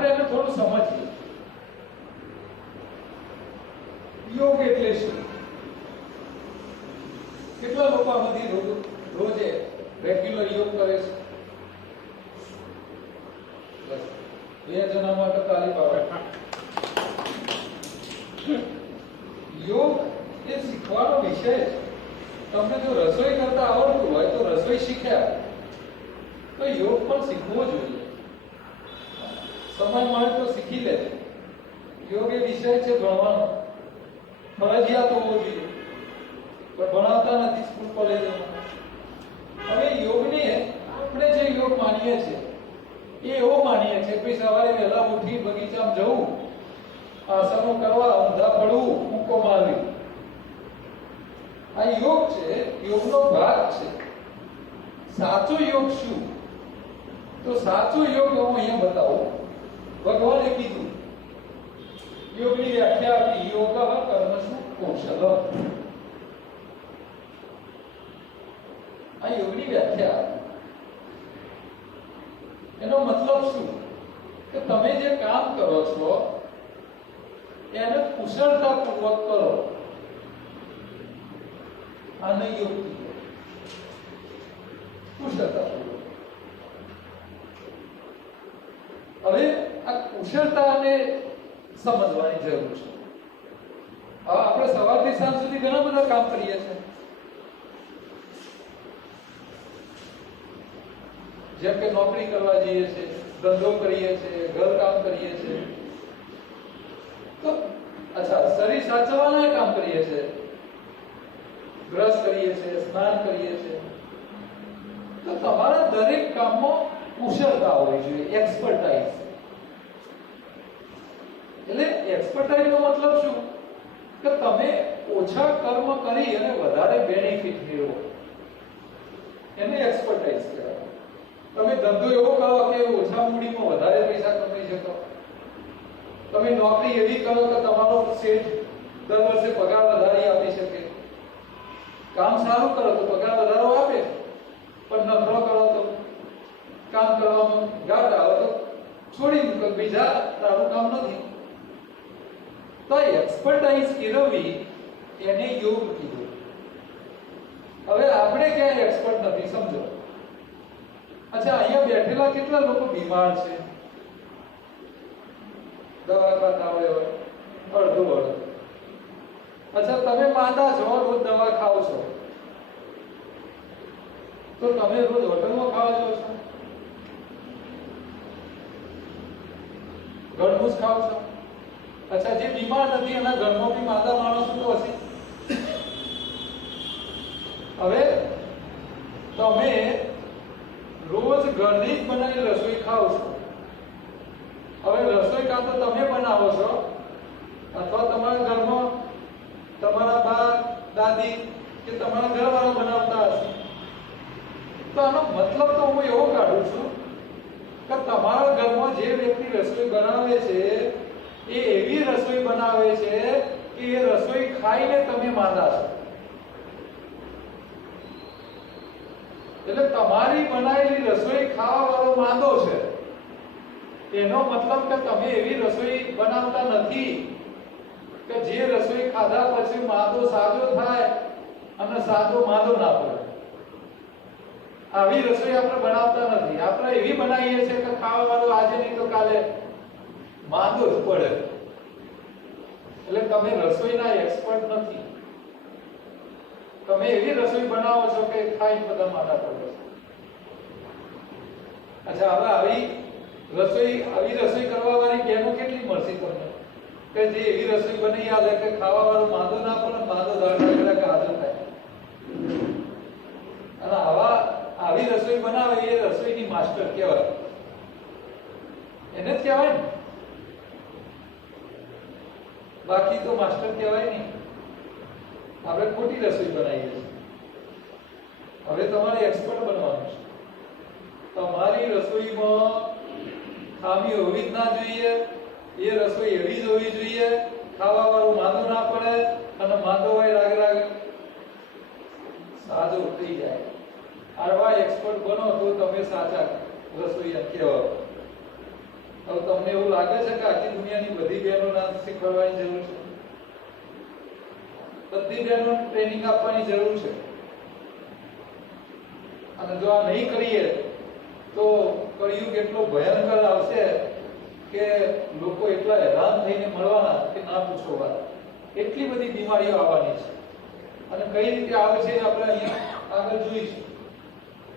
આપણે એને થોડું સમજીએ. યોગ એટલે શું? કેટલા લોકો આમાંથી રોજે રેગ્યુલર યોગ કરે છે? બસ 2 જણા માટે તાલી પાડો. યોગ એ શીખવાનો વિષય છે. તમને જો રસોઈ કરતા આવડતું હોય તો રસોઈ શીખ્યા, તો યોગ પણ શીખવો જોઈએ. સમય મળે તો શીખી લે. યોગ એ વિષય છે ભણવાનો, ફરજિયાત હોવો જોઈએ, પણ ભણાવતા નથી સ્કૂલ કોલેજોમાં. હવે યોગને આપણે જે યોગ માનીએ છીએ એ એવો માનીએ છીએ કે સવારે વહેલા ઉઠી બગીચામાં જવું, આસનો કરવા, ઊંધા પડવું, મૂકો મારવી, આ યોગ છે, યોગનો ભાગ છે. સાચો યોગ શું? તો સાચો યોગ હું અહીંયા બતાવું. ભગવાને કીધું, યોગની વ્યાખ્યા આપી, યોગ કર્મસુ કૌશલ. આ યોગની વ્યાખ્યા આપી. એનો મતલબ શું? કે તમે જે કામ કરો છો એને કુશળતાપૂર્વક કરો. આને યોગ કીધું, કુશળતાપૂર્વક. હવે આ કુશળતાને સમજવાની જરૂર છે. હવે આપણે સવારથી સાંજ સુધી ઘણા બધા કામ કરીએ છીએ. જેમ કે નોકરી કરવા જઈએ છીએ, ધંધો કરીએ છીએ, ઘર કામ કરીએ છીએ, તો અચ્છા શરીર સાચવવાના કામ કરીએ છીએ, બ્રશ કરીએ છીએ, સ્નાન કરીએ છીએ. તો તમારા દરેક કામમાં કુશળતા હોવી જોઈએ, એક્સપર્ટાઇઝ. એટલે એક્સપર્ટાઇઝ નો મતલબ શું? કે તમે ઓછા કર્મ કરી અને વધારે બેનિફિટ મેળવો, એને એક્સપર્ટાઇઝ કહેવાય. તમે ધંધો એવો કરો કે ઓછા મૂડીમાં વધારે પૈસા કમાઈ શકો. તમે નોકરી એવી કરો કે તમારો શેઠ દર વર્ષે પગાર વધારી આપી શકે. કામ સારું કરો તો પગાર વધારો આપે, પણ નખરો કરો તો, કામ કરવામાં ગાળ આવે તો છોડી મૂકો, બીજા તારું કામ નથી. તો એક્સપર્ટાઇઝ કેળવવી એને યોગ કીધું. હવે આપણે ક્યાંય એક્સપર્ટ નથી, સમજો. અચ્છા, અહીંયા બેઠેલા કેટલા લોકો બીમાર છે? દવા ખાતા હોય અડધું અડધું. અચ્છા, તમે માંદા છો, રોજ દવા ખાઓ છો, તો તમે રોજ હોટલમાં ખાવા જાઓ છો? ઘરનું જ ખાઓ છો? અચ્છા, જે બીમાર નથી એના ઘરમાં બી માંદા માણસો તો હશે. હવે તમે રોજ ઘરની જ બનાવેલી રસોઈ ખાઓ છો. હવે રસોઈ કાં તો તમે બનાવો છો અથવા તમારા ઘરમાં તમારા બા દાદી કે તમારા ઘરવાળા બનાવતા હશે. તો આનો મતલબ તો હું એવો કાઢું છું કે તમારા ઘરમાં જે વ્યક્તિ રસોઈ બનાવે છે એ એવી રસોઈ બનાવે છે કે એ રસોઈ ખાઈને તમે માંદા છો. એટલે તમારી બનાવેલી રસોઈ ખાવા વાળો માંદો છે, એનો મતલબ કે તમે એવી રસોઈ બનાવતા નથી કે જે રસોઈ ખાધા પછી માંદો સાજો થાય અને સાજો માંદો ના પડે. આવી રસોઈ આપણે બનાવતા નથી. આપણે એવી બનાવીએ છીએ કે ખાવા વાળો આજે નહીં તો કાલે માંદો જ પડે. એટલે તમે રસોઈના એક્સપર્ટ નથી. તમે એવી રસોઈ બનાવો છો કે ખાઈ બધા માંદા પડે. અચ્છા, હવે આવી રસોઈ કરવા વાળી બહેનો કેટલી મળશે તમને કે જે એવી રસોઈ બની આલે કે ખાવા વાળો માંદો ના પડે, માંદો દાડા કે હાજર થાય. અને આવી રસોઈ બનાવે એ રસોઈની માસ્ટર કહેવાય. એને જ કહેવાય ને, બાકી તો માસ્ટર કહેવાય નહીં. આપણે ખોટી રસોઈ બનાવીએ છીએ. હવે તમારે એક્સપર્ટ બનવાનું છે. તમારી રસોઈમાં ખામી હોવી જ ના જોઈએ. એ રસોઈ એવી જ હોવી જોઈએ ખાવા વાળું માંદો ના પડે, અને માંદો હોય રાગ સાજો થઈ જાય. આવા એક્સપર્ટ બનો તો તમે સાચા રસોઈયા કહેવાય. હવે તમને એવું લાગે છે કે આખી દુનિયાની બધી બહેનોને શીખવાડવાની જરૂર છે? બધી બહેનો ટ્રેનિંગ આપવાની જરૂર છે. અને જો આ નહીં કરીએ તો કળિયુગ એટલો ભયંકર આવશે કે લોકો એટલા હેરાન થઈને મળવાના કે ના પૂછો વાત. એટલી બધી બીમારીઓ આવવાની છે. અને કઈ રીતે આવે છે આપણે અહીંયા આગળ જોઈશું.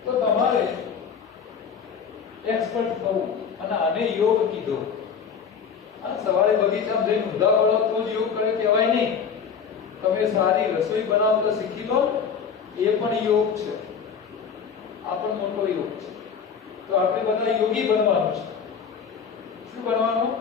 તો તમારે એક્સપર્ટ થવું, અને આને યોગ કીધો. આ સવારે બગીચામાં જઈને ઊંધા પડો તો જ યોગ કરે કહેવાય નહીં. તમે સારી રસોઈ બનાવતા શીખી લો, એ પણ યોગ છે. આ પણ મોટો યોગ છે. તો આપણે બધા યોગી બનવાનું છે. શું બનવાનું?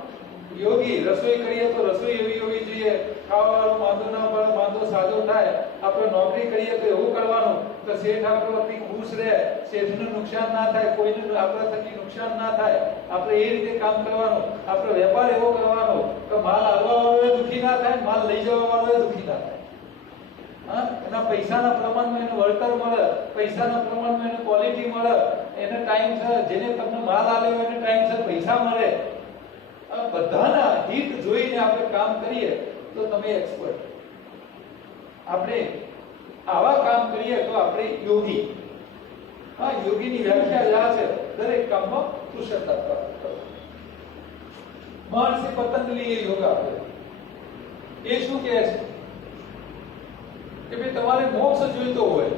યોગી. રસોઈ કરીએ તો રસોઈ એવી હોવી જોઈએ, ખાવાવાળો માંદો ના પડે, માંદો સાજો થાય. આપણે નોકરી કરીએ તો એવું કરવાનું કે શેઠ આપણથી ખુશ રહે, શેઠનું નુકસાન ના થાય, કોઈનું આપણા થકી નુકસાન ના થાય. આપણે એ રીતે કામ કરવાનું. આપણે વેપાર એવો કરવાનો કે માલ આવવા વાળો દુખી ના થાય, માલ લઈ જવા વાળો દુખી ના થાય. એના પૈસાના પ્રમાણમાં એનું વળતર મળે, પૈસાના પ્રમાણમાં એને ક્વોલિટી મળે, એને ટાઈમસર જેને તમને માલ આલ્યો એને ટાઈમસર પૈસા મળે. આ બધાના હિત જોઈને આપણે કામ કરીએ તો તમે એક્સપર્ટ. આપણે આવા કામ કરીએ તો આપણે યોગી. યોગીની વ્યાખ્યા આ છે: દરેક કામમાં કુશળતા પ્રાપ્ત કરો. મહર્ષિ પતંજલિએ યોગ આપ્યો. એ શું કહે છે કે ભાઈ તમારે મોક્ષ જોઈતો હોય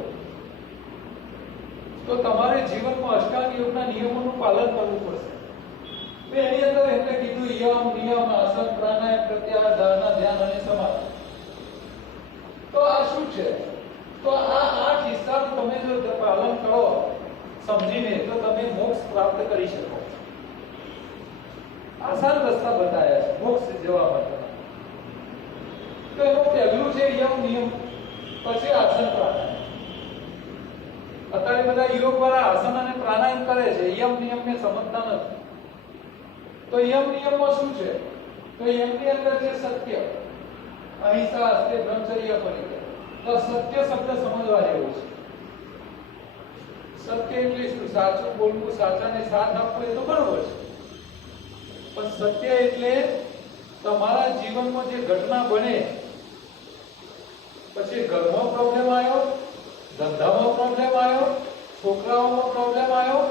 તો તમારે જીવનમાં અષ્ટાંગ યોગના નિયમોનું પાલન કરવું પડશે. એની અંદર એમને કીધું યમ, નિયમ, આસન, પ્રાણાયામ, પ્રત્યાહાર, ધારણા, ધ્યાન અને સમાધિ. તો આ શું છે? તો આ 8 હિસ્સાનું તમે જો પાલન કરો સમજીને તો તમે મોક્ષ પ્રાપ્ત કરી શકો. આસાન રસ્તા બતાવ્યા છે મોક્ષ જવા માટે. તો એનું પહેલું છે યમ, નિયમ, પછી આસન, પ્રાણાયામ. અત્યારે બધા યોગ વાળા આસન અને પ્રાણાયામ કરે છે, યમ નિયમને સમજતા નથી. તો યમ નિયમમાં શું છે? તો યમની અંદર છે સત્ય, અહિંસા, અસ્ત્ય, બ્રહ્મચર્ય, પરિત્યાગ. તો સત્ય શબ્દ સમજવા જેવો છે. સત્ય એટલે શું? સાચું બોલવું, સાચાને સાથ આપવો, એ તો બરોબર છે. પણ સત્ય એટલે તમારા જીવનમાં જે ઘટના બને, પછી ઘરમાં પ્રોબ્લેમ આવ્યો, ધંધામાં પ્રોબ્લેમ આવ્યો, છોકરાઓમાં પ્રોબ્લેમ આવ્યો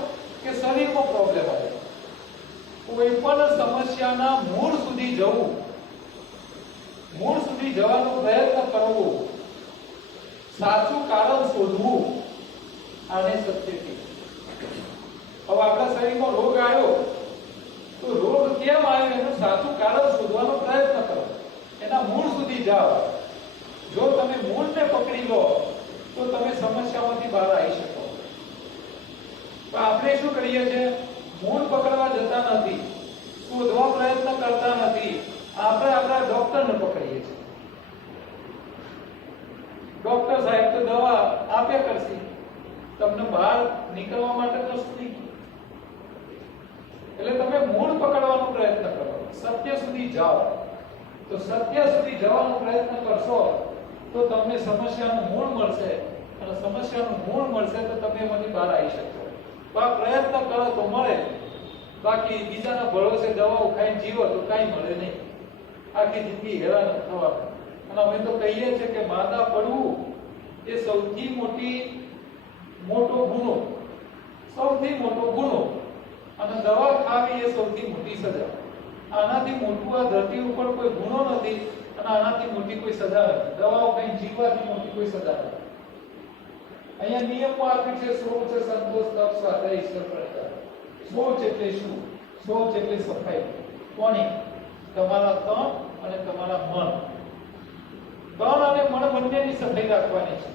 કે શરીરમાં પ્રોબ્લેમ આવ્યો, કોઈ પણ સમસ્યાના મૂળ સુધી જવું, મૂળ સુધી જવાનો પ્રયત્ન કરવો, સાચું કારણ શોધવું, આને સત્ય કહેવાય. હવે આપણા શરીરમાં રોગ આવ્યો તો રોગ કેમ આવ્યો એનું સાચું કારણ શોધવાનો પ્રયત્ન કરો, એના મૂળ સુધી જાઓ. જો તમે મૂળને પકડી લો તો તમે સમસ્યામાંથી બહાર આવી શકો. તો આપણે શું કરીએ છીએ? મૂળ પકડવા જતા નથી, શોધવા પ્રયત્ન કરતા નથી. આપણે આપણા ડોક્ટરને પકડીએ છીએ. ડોક્ટર સાહેબ તો દવા આપ્યા કરશે, તમને બહાર નીકળવા માટે કશું નહીં. એટલે તમે મૂળ પકડવાનો પ્રયત્ન કરો, સત્ય સુધી જાઓ. તો સત્ય સુધી જવાનો પ્રયત્ન કરશો તો તમને સમસ્યાનું મૂળ મળશે, અને સમસ્યાનું મૂળ મળશે તો તમે એમાંથી બહાર આવી શકશો. તો આ પ્રયત્ન કરો તો મળે, બાકી બીજાના ભરોસે દવાઓ ખાઈને જીવો તો કાંઈ મળે નહીં. આખી જિંદગી હેરાન થવાનું. અને અમે તો કહીએ છીએ કે માંદા પડવું એ સૌથી મોટો ગુનો, સૌથી મોટો ગુનો, અને દવા ખાવી એ સૌથી મોટી સજા. આનાથી મોટું આ ધરતી ઉપર કોઈ ગુનો નથી, અને આનાથી મોટી કોઈ સજા નથી. દવાઓ કઈ જીવવાથી મોટી કોઈ સજા નથી. અહીંયા નિયમો આપ્યું છે: શૌચ, સંતોષ, તપ, સ્વાધ્યાય, ઈશ્વર પ્રણિધાન. શૌચ એટલે શું? શૌચ એટલે સફાઈ. કોની? તમારા તન અને તમારા મન. તન અને મન બંનેની સફાઈ રાખવાની છે.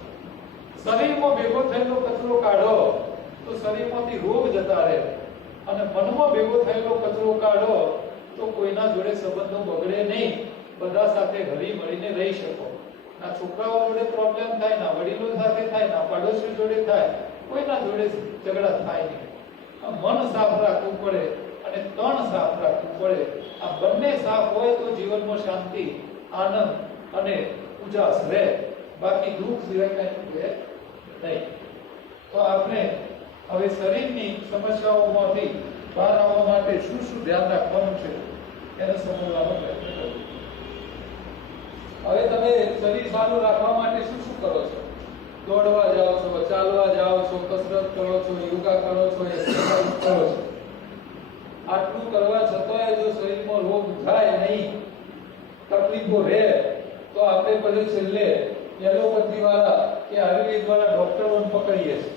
શરીરમાં ભેગો થયેલો કચરો કાઢો તો શરીરમાંથી રોગ જતા રહે, અને મનમાં ભેગો થયેલો કચરો કાઢો તો કોઈના જોડે સંબંધો બગડે નહીં, બધા સાથે હળી મળીને રહી શકો. ના છોકરાઓ જોડે પ્રોબ્લેમ થાય, ના વડીલો સાથે થાય, ના પાડોશીઓ જોડે થાય, કોઈના જોડે ઝઘડા થાય નહીં. મન સાફ રાખવું પડે અને તન સાફ રાખવું પડે. આ બંને સાફ હોય તો જીવનમાં શાંતિ, આનંદ અને ઉજાસ રહે. બાકી દુઃખ સિવાય કઈ રહે નહીં. તો આપણે હવે શરીરની સમસ્યાઓમાંથી બહાર આવવા માટે શું શું ધ્યાન રાખવાનું છે એને સમજવાનો પ્રયત્ન કરો. હવે તમે શરીર સારું રાખવા માટે શું શું કરો છો? દોડવા જાઓ છો, ચાલવા જાઓ છો, કસરત કરો છો, યોગા કરો છો, એક્સરસાઇઝ કરો છો. આટલું કરવા છતાંય જો શરીરમાં રોગ જાય નહીં, તકલીફો રહે, તો આપણે પછી છેલ્લે એલોપેથી વાળા કે આયુર્વેદ વાળા ડોક્ટરોને પકડીએ છીએ.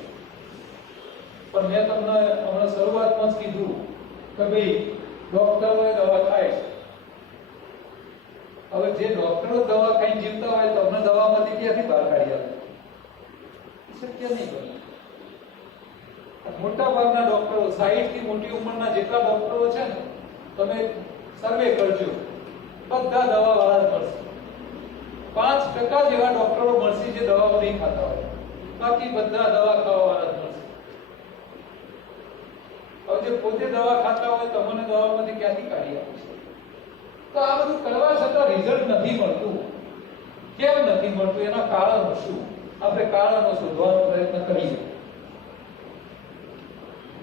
પણ મેં તમને હમણાં શરૂઆતમાં જ કીધું કે ભાઈ ડોક્ટરોએ દવા ખાય છે. હવે જે ડોક્ટરો દવા ખાઈને જીવતા હોય તો અમને દવામાંથી ક્યાંથી બહાર કાઢી આપે? શક્ય નહીં બને. મોટા ભાગના ડોક્ટરો 60 થી મોટી ઉંમરના જેટલા ડોક્ટરો છે ને, તમે સર્વે કરજો, બધા દવા વાળા જ મળશે. 5% જેવા ડોક્ટરો મળશે જે દવાઓ નહીં ખાતા હોય, બાકી બધા દવા ખાવા વાળા જ મળશે. હવે જે પોતે દવા ખાતા હોય તો મને દવામાંથી ક્યાંથી કાઢી આપશે? તો આ બધું કરવા છતાં રિઝલ્ટ નથી મળતું. કેમ નથી મળતું? એના કારણો શું? આપણે કારણો શોધવાનો પ્રયત્ન કરીએ.